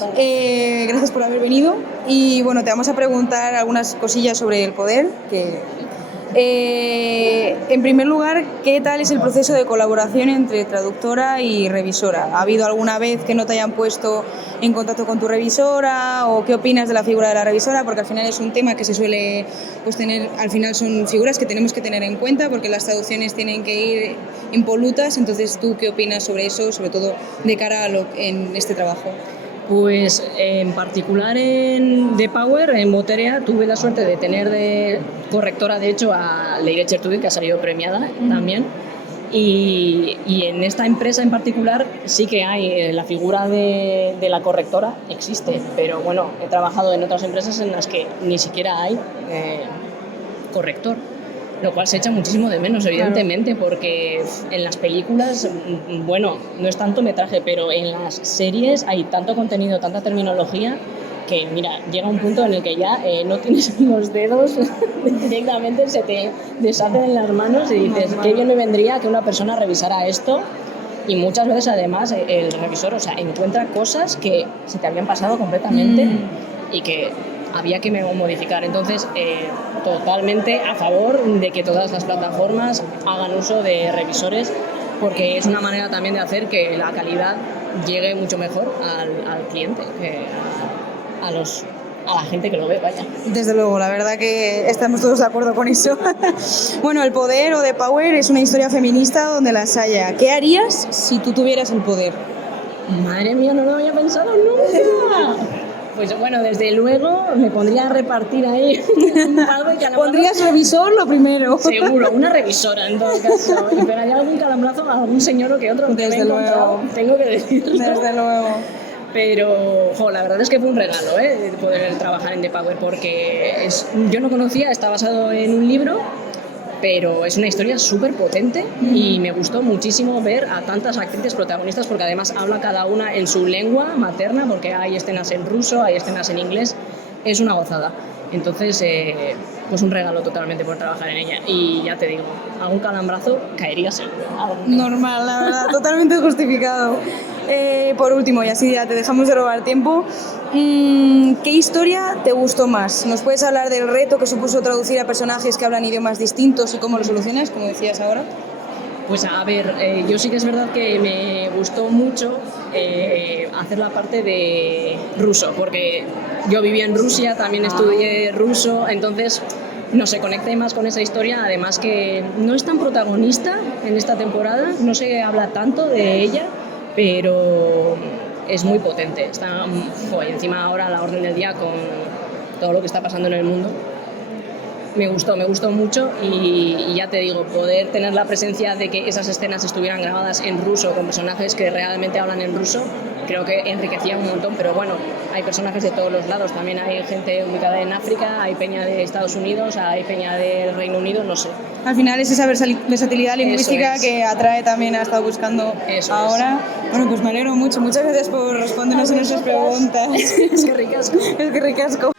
Gracias por haber venido y bueno, te vamos a preguntar algunas cosillas sobre el poder. En primer lugar, ¿qué tal es el proceso de colaboración entre traductora y revisora? ¿Ha habido alguna vez que no te hayan puesto en contacto con tu revisora o qué opinas de la figura de la revisora? Porque al final es un tema que se suele tener, al final son figuras que tenemos que tener en cuenta porque las traducciones tienen que ir impolutas. Entonces, ¿tú qué opinas sobre eso, sobre todo de cara a en este trabajo? Pues en particular en The Power, en Boterea, tuve la suerte de tener de correctora, de hecho, a Leire Chertudi, que ha salido premiada también. Y en esta empresa en particular sí que hay la figura de la correctora, existe, pero bueno, he trabajado en otras empresas en las que ni siquiera hay corrector, lo cual se echa muchísimo de menos, evidentemente, claro. Porque en las películas, bueno, no es tanto metraje, pero en las series hay tanto contenido, tanta terminología, que mira, llega un punto en el que ya no tienes los dedos, directamente se te deshacen en las manos y dices, qué bien me vendría que una persona revisara esto. Y muchas veces además el revisor, o sea, encuentra cosas que se te habían pasado completamente y que había que modificar. Entonces, totalmente a favor de que todas las plataformas hagan uso de revisores, porque es una manera también de hacer que la calidad llegue mucho mejor al cliente, a la gente que lo ve, vaya. Desde luego, la verdad que estamos todos de acuerdo con eso. Bueno, El Poder o The Power es una historia feminista donde las haya. ¿Qué harías si tú tuvieras el poder? Madre mía, no lo había pensado nunca. Pues bueno, desde luego me pondría a repartir ahí un par de calambrazos. ¿Pondrías revisor lo primero? Seguro, una revisora en todo caso. Y pegaría algún calambrazo a algún señor o que otro que me he encontrado, tengo que decirlo. Desde luego. Pero la verdad es que fue un regalo poder trabajar en The Power, porque yo no conocía, está basado en un libro, pero es una historia súper potente y me gustó muchísimo ver a tantas actrices protagonistas, porque además habla cada una en su lengua materna, porque hay escenas en ruso, hay escenas en inglés, es una gozada. Entonces, pues un regalo totalmente por trabajar en ella. Y ya te digo, algún calambrazo caería seguro. Normal, la verdad, totalmente justificado. Por último, y así ya te dejamos de robar tiempo, ¿qué historia te gustó más? ¿Nos puedes hablar del reto que supuso traducir a personajes que hablan idiomas distintos y cómo lo solucionas, como decías ahora? Pues a ver, yo sí que es verdad que me gustó mucho hacer la parte de ruso, porque yo vivía en Rusia, también estudié ruso, entonces no se conecta más con esa historia, además que no es tan protagonista en esta temporada, no se habla tanto de ella, pero es muy potente. Está encima ahora a la orden del día con todo lo que está pasando en el mundo. Me gustó mucho y ya te digo, poder tener la presencia de que esas escenas estuvieran grabadas en ruso con personajes que realmente hablan en ruso, creo que enriquecía un montón, pero bueno, hay personajes de todos los lados, también hay gente ubicada en África, hay peña de Estados Unidos, hay peña del Reino Unido, no sé. Al final es esa versatilidad lingüística que atrae también, ha estado buscando ahora. Bueno, pues me alegro mucho, muchas gracias por respondernos a nuestras preguntas. Es que ricasco. Es que ricasco.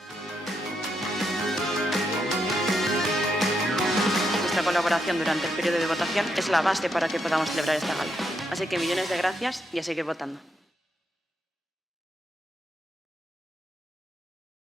Nuestra colaboración durante el periodo de votación es la base para que podamos celebrar esta gala. Así que millones de gracias y a seguir votando.